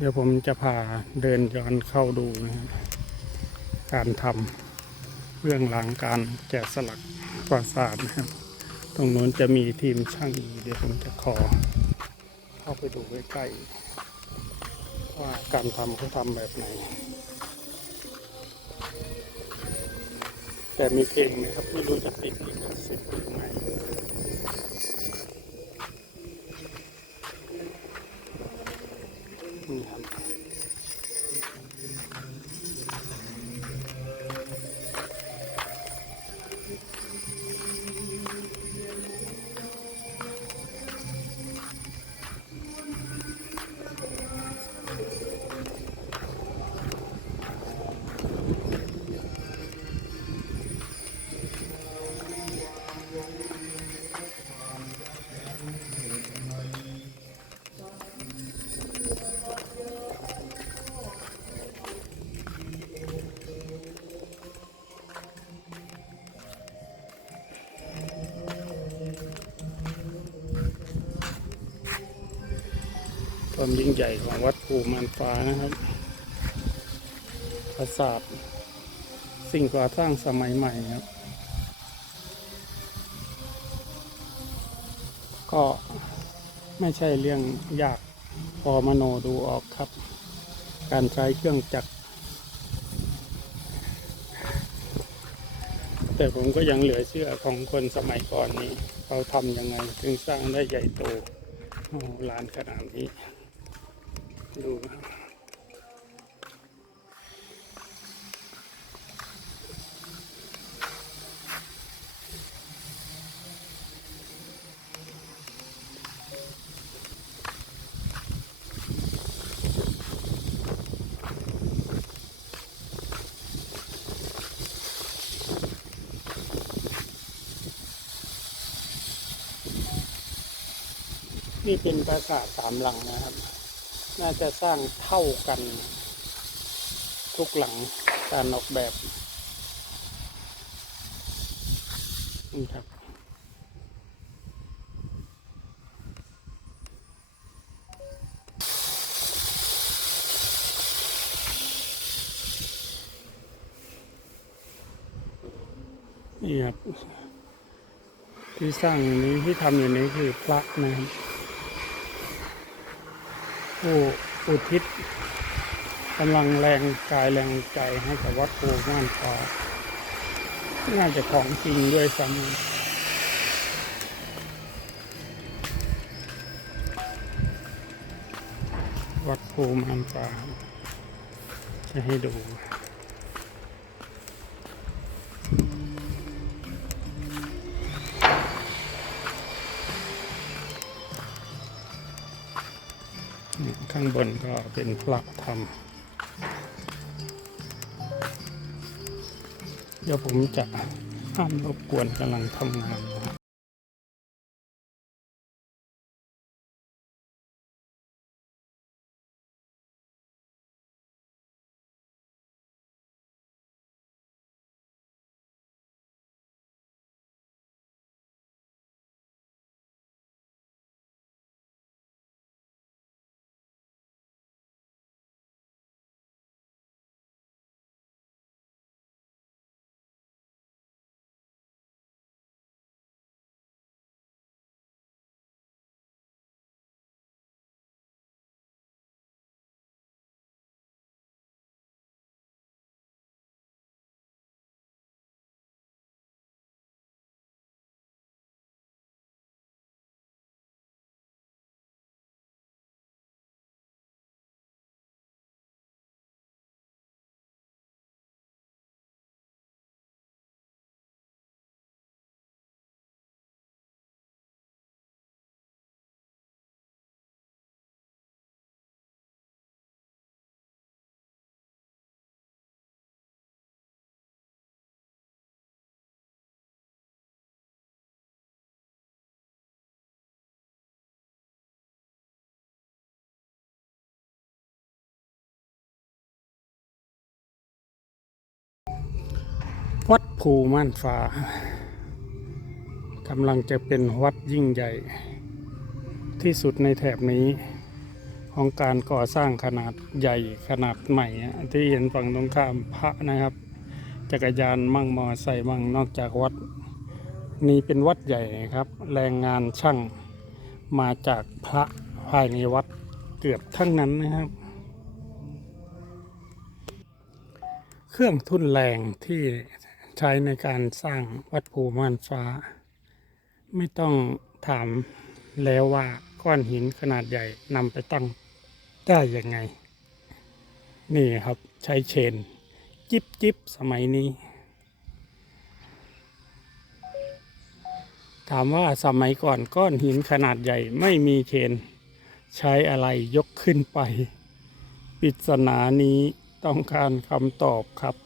เดี๋ยวผมจะพาเดินย้อนเข้าดูนะครับการทำเบื้องหลังการแกะสลักปราสาทนะครับ ตรงนู้นจะมีทีมช่างอยู่เดี๋ยวผมจะขอ เข้าไปดูใกล้ๆว่าการทำเขาทำแบบไหน แต่มีเพลงนะครับไม่รู้จะติดลิขสิท ความยิ่งใหญ่ของวัดภูมันฟ้านะครับปราสาทสิ่งก่อสร้างสมัยใหม่ครับ ก็ไม่ใช่เรื่องยากพอมโนดูออกครับ การใช้เครื่องจักร แต่ผมก็ยังเหลือเชื่อของคนสมัยก่อนนี้ เขาทำยังไงถึงสร้างได้ใหญ่โตโอ้โหลานขนาดนี้ ดูนะครับนี่เป็นปราสาทสามหลังนะครับ น่าจะสร้างเท่ากัน ทุกหลังการออกแบบนี่ครับนี่ครับที่สร้างอย่างนี้ที่ทำอย่างนี้คือพระนะครับ ผู้อุทิศกำลังแรงกายแรงใจให้กับวัดโพม่านฟ้าน่าจะของจริงด้วยซ้ำวัดภูม่านฟ้าจะให้ดู ข้างบนก็เป็นพระธรรม เดี๋ยวผมจะห้ามรบกวนกำลังทำงาน วัดภูม่านฟ้ากำลังจะเป็นวัดยิ่งใหญ่ ที่สุดในแถบนี้ของการก่อสร้างขนาดใหญ่ขนาดใหม่ ที่เห็นฝั่งตรงข้ามพระนะครับ จักรยานมั่งมอไซค์มั่งนอกจากวัด นี้เป็นวัดใหญ่ครับ แรงงานช่างมาจากพระภายในวัดเกือบทั้งนั้นนะครับ เครื่องทุนแรงที่ ใช้ในการสร้างวัดภูม่านฟ้า ไม่ต้องถามแล้วว่าก้อนหินขนาดใหญ่นำไปตั้งได้ยังไง นี่ครับใช้เชน จิบจิบสมัยนี้ ถามว่าสมัยก่อนก้อนหินขนาดใหญ่ไม่มีเชน ใช้อะไรยกขึ้นไปปริศนานี้ต้องการคำตอบครับ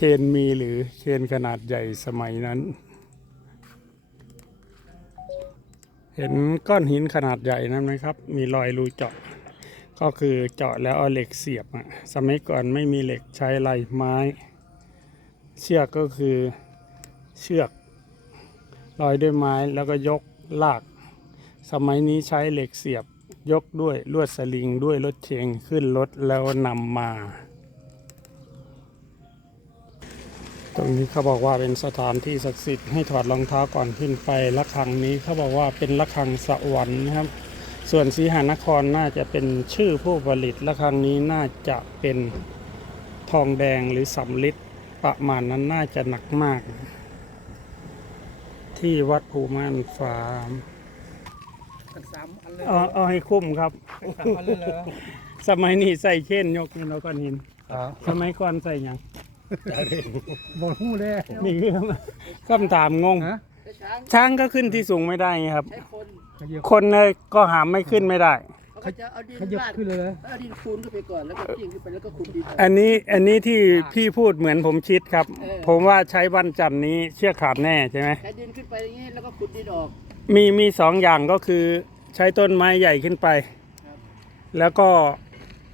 เชนมีหรือเชนขนาดใหญ่สมัยนั้น เห็นก้อนหินขนาดใหญ่นั้นไหมครับ มีรอยรูเจาะ ก็คือเจาะแล้วเอาเหล็กเสียบอะสมัยก่อนไม่มีเหล็กใช้ไรไม้ เชือกก็คือเชือกลอยด้วยไม้แล้วก็ยกลาก สมัยนี้ใช้เหล็กเสียบยกด้วยลวดสลิงด้วยรถเชงขึ้นรถแล้วนำมา นี้เขาบอกว่าเป็นสถานที่ศักดิ์สิทธิ์ให้ถอดรองเท้าก่อนขึ้นไประฆังนี้เขาบอกว่าเป็นระฆังสวรรค์นะครับ ส่วนสีหานครน่าจะเป็นชื่อผู้ผลิตระฆังนี้น่าจะเป็นทองแดงหรือสำลิดประมาณนั้นน่าจะหนักมาก ที่วัดภูม่านฟ้ากันสามอันเลยเอาเอาให้คุ้มครับสามอันเลยเหรอสมัยนี้ใส่เช่นยกนี่เราก็หินอ๋อสมัยก่อนใส่หยัง บอกหู้เลยนี่คือคำถามงง ฮะช้างช้างก็ขึ้นที่สูงไม่ได้ไงครับ ใช้คนขยับคนเลยก็หามไม่ขึ้นไม่ได้ เขาก็จะเอาดินขยับลาดขึ้นเลยเหรอเอาดินคูนขึ้นไปก่อนแล้วก็กิ้งขึ้นไปแล้วก็ขุดดินออกอันนี้อันนี้ที่พี่พูดเหมือนผมคิดครับ เออ ผมว่าใช้วันจันทร์นี้เชือกขาดแน่ใช่ไหมใช้ดินขึ้นไปอย่างนี้แล้วก็ขุดดินออก มีมีสองอย่างก็คือใช้ต้นไม้ใหญ่ขึ้นไป ครับ แล้วก็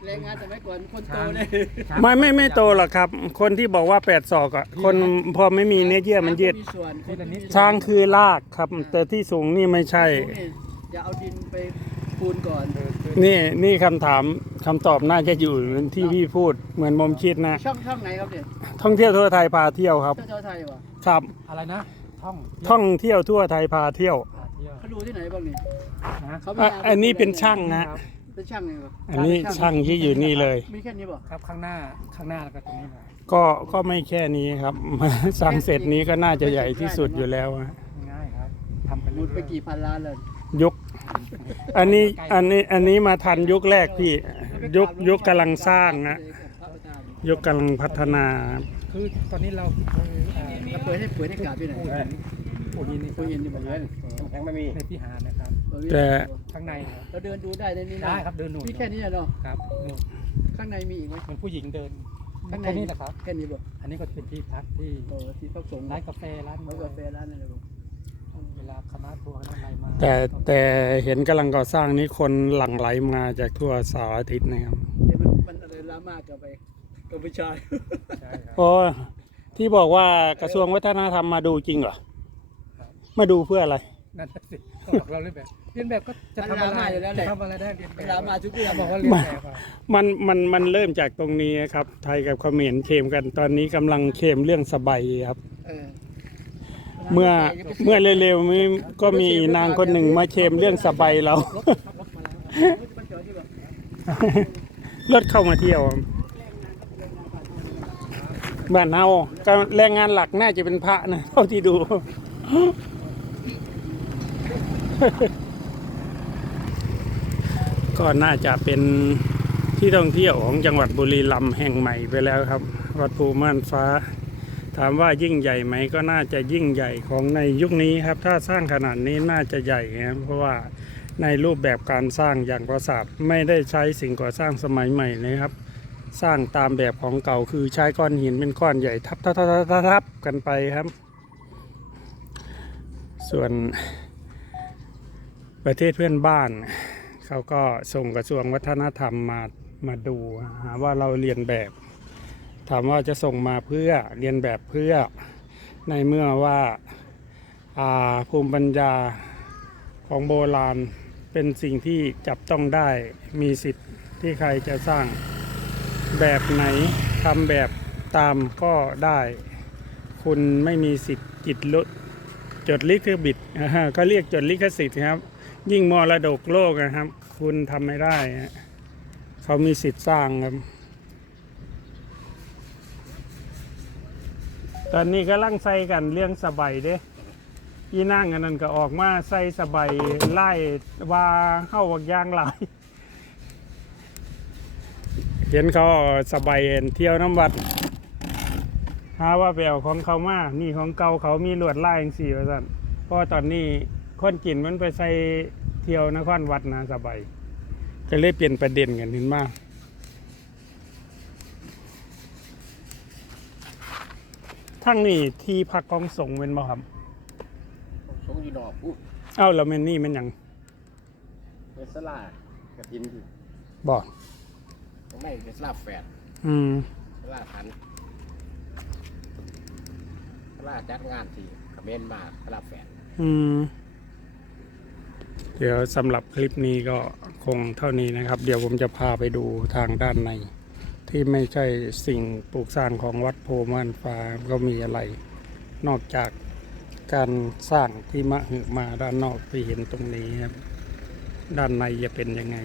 แรงงานสมัยก่อนคนโตเลยไม่ไม่ไม่โตหรอกครับ คนที่บอกว่าแปดศอกอะคนพอไม่มีเนื้อเยื่อมันยืดมีส่วนคนที่มีส่วนช้างคือลากครับ แต่ที่สูงนี่ไม่ใช่สูงนี่จะเอาดินไปคูนก่อนนี่นี่คำถามคำตอบน่าจะอยู่ที่พี่พูดเหมือนผมคิดนะ ช่องช่องไหนครับเนี่ยท่องเที่ยวทั่วไทยพาเที่ยวครับเจ้าเจ้าไทยวะครับ อะไรนะท่องท่องเที่ยวทั่วไทยพาเที่ยวอ่าเที่ยวเขาดูที่ไหนบ้างนี่นะเขาไม่อะาอันนี้เป็นช่างนะ เป็นช่างนี่ปะอันนี้ช่างที่อยู่นี่เลย มีแค่นี้ป่ะครับข้างหน้าข้างหน้าแล้วก็ตรงนี้นะก็ก็ไม่แค่นี้ครับ สั่งเสร็จนี้ก็น่าจะใหญ่ที่สุดอยู่แล้วฮะง่ายครับทำไปหมเรื่อดยไปกี่พันล้านเลยยุค อันนี้อันนี้อันนี้มาทันยุคแรกพี่ ยุคยุคกำลังสร้างนะยุคกำลังพัฒนาๆคือตอนนี้เราคือเอ่อเราเปิดให้เปิดให้กราบที่ไหนผู้หญิงผู้หญิงนี่ผู้เย็นนี่บอกเลยแข็งไม่มีในที่หารนะครับ แต่ ข้างในครับเราเดินดูได้ในนี้นะได้ครับเดินหนุนมีแค่นี้เนาะครับนู่นข้างในมีอีกไหมเหมือนผู้หญิงเดินข้างในแค่นี้แหละครับ แค่นี้บ่อันนี้ก็เป็นที่พักที่โอ้ที่พักสงฆ์ร้านกาแฟร้านร้านกาแฟร้านอะไรบ่เวลาคณะทัวร์คณะอะไรมาแต่แต่เห็นกำลังก่อสร้างนี้คนหลั่งไหลมาจากทั่วสารอาทิตย์นะครับเดี๋ยวมันมันอะไรลามากกับไปกับผู้ชายใช่ครับ โอ้ที่บอกว่ากระทรวงวัฒนธรรมมาดูจริงเหรอ มาดูเพื่ออะไร นั่นน่ะสิก็บอกเราเรียนแบบ เรียนแบบก็จะทำอะไรจะทำอะไรได้เรียนแบบลามาทุกเรื่องบอกว่าเรียนแบบอะมันมันมันเริ่มจากตรงนี้ครับ ไทยกับเขมรเคมกันตอนนี้กำลังเคมเรื่องสบายครับ เออเมื่อเมื่อเร็วๆนี้ก็มีนางคนหนึ่งมาเคมเรื่องสบายเรา รถรถมาแล้วมันจอดที่แบบรถเข้ามาเที่ยวครับบ้านเฮาก็แรงงานหลักน่าจะเป็นพระนะเท่าที่ดู ก็น่าจะเป็นที่ท่องเที่ยวของจังหวัดบุรีรัมย์แห่งใหม่ไปแล้วครับ วัดภูม่านฟ้า ถามว่ายิ่งใหญ่ไหมก็น่าจะยิ่งใหญ่ของในยุคนี้ครับ ถ้าสร้างขนาดนี้น่าจะใหญ่ครับเพราะว่าในรูปแบบการสร้างอย่างปราสาทไม่ได้ใช้สิ่งก่อสร้างสมัยใหม่นะครับ สร้างตามแบบของเก่าคือใช้ก้อนหินเป็นก้อนใหญ่ทับทับทับทับทับทบกันไปครับ ส่วนประเทศเพื่อนบ้าน เขาก็ส่งกระทรวงวัฒนธรรมมามาดูหาว่าเราเรียนแบบ ถามว่าจะส่งมาเพื่อเรียนแบบเพื่อในเมื่อว่าอาภูมิปัญญาของโบราณเป็นสิ่งที่จับต้องได้มีสิทธิ์ที่ใครจะสร้างแบบไหนทำแบบตามก็ได้ คุณไม่มีสิทธิ์จิตลดจดลิขบิดอ่าฮะก็เรียกจดลิขสิทธิ์ครับ ยิ่งมรดกโลกนะครับ คุณทำไม่ได้ เขามีสิทธิ์สร้างครับ ตอนนี้ก็ลังใส่กันเรื่องสบายเด้ยีนั่งอันนั้นก็ออกมาใส่สบายไล่ว่าเข้าวักยางหลาย เห็นเขาสบายเห็นเที่ยวน้ำวัดหาว่าไปเอาของเขามานี่ของเก่าเขามีลวดลายอย่างสี่ว่าสั่นเพราะตอนนี้ คนกินมันไปใส่เที่ยวนครวัดนะสบายก็เลยเปลี่ยนประเด็นกันขึ้นมาทั้งนี้ที่พักของสงฆ์เป็นบ่ครับสงอยู่ดอกอู้เอ้าแล้วแม่นนี่มันหยังเป็นสลากระถินที่บ่ไม่เป็นสลาแฝดอืมสลาพันสลาจัดงานที่เขมรมาสลาแฝดอืมเดี๋ยวสำหรับคลิปนี้ก็คงเท่านี้นะครับ เดี๋ยวผมจะพาไปดูทางด้านใน ที่ไม่ใช่สิ่งปลูกสร้างของวัดโพม่านฟ้าก็มีอะไร นอกจากการสร้างที่มะหึมาด้านนอกที่เห็นตรงนี้ครับ ด้านในจะเป็นยังไง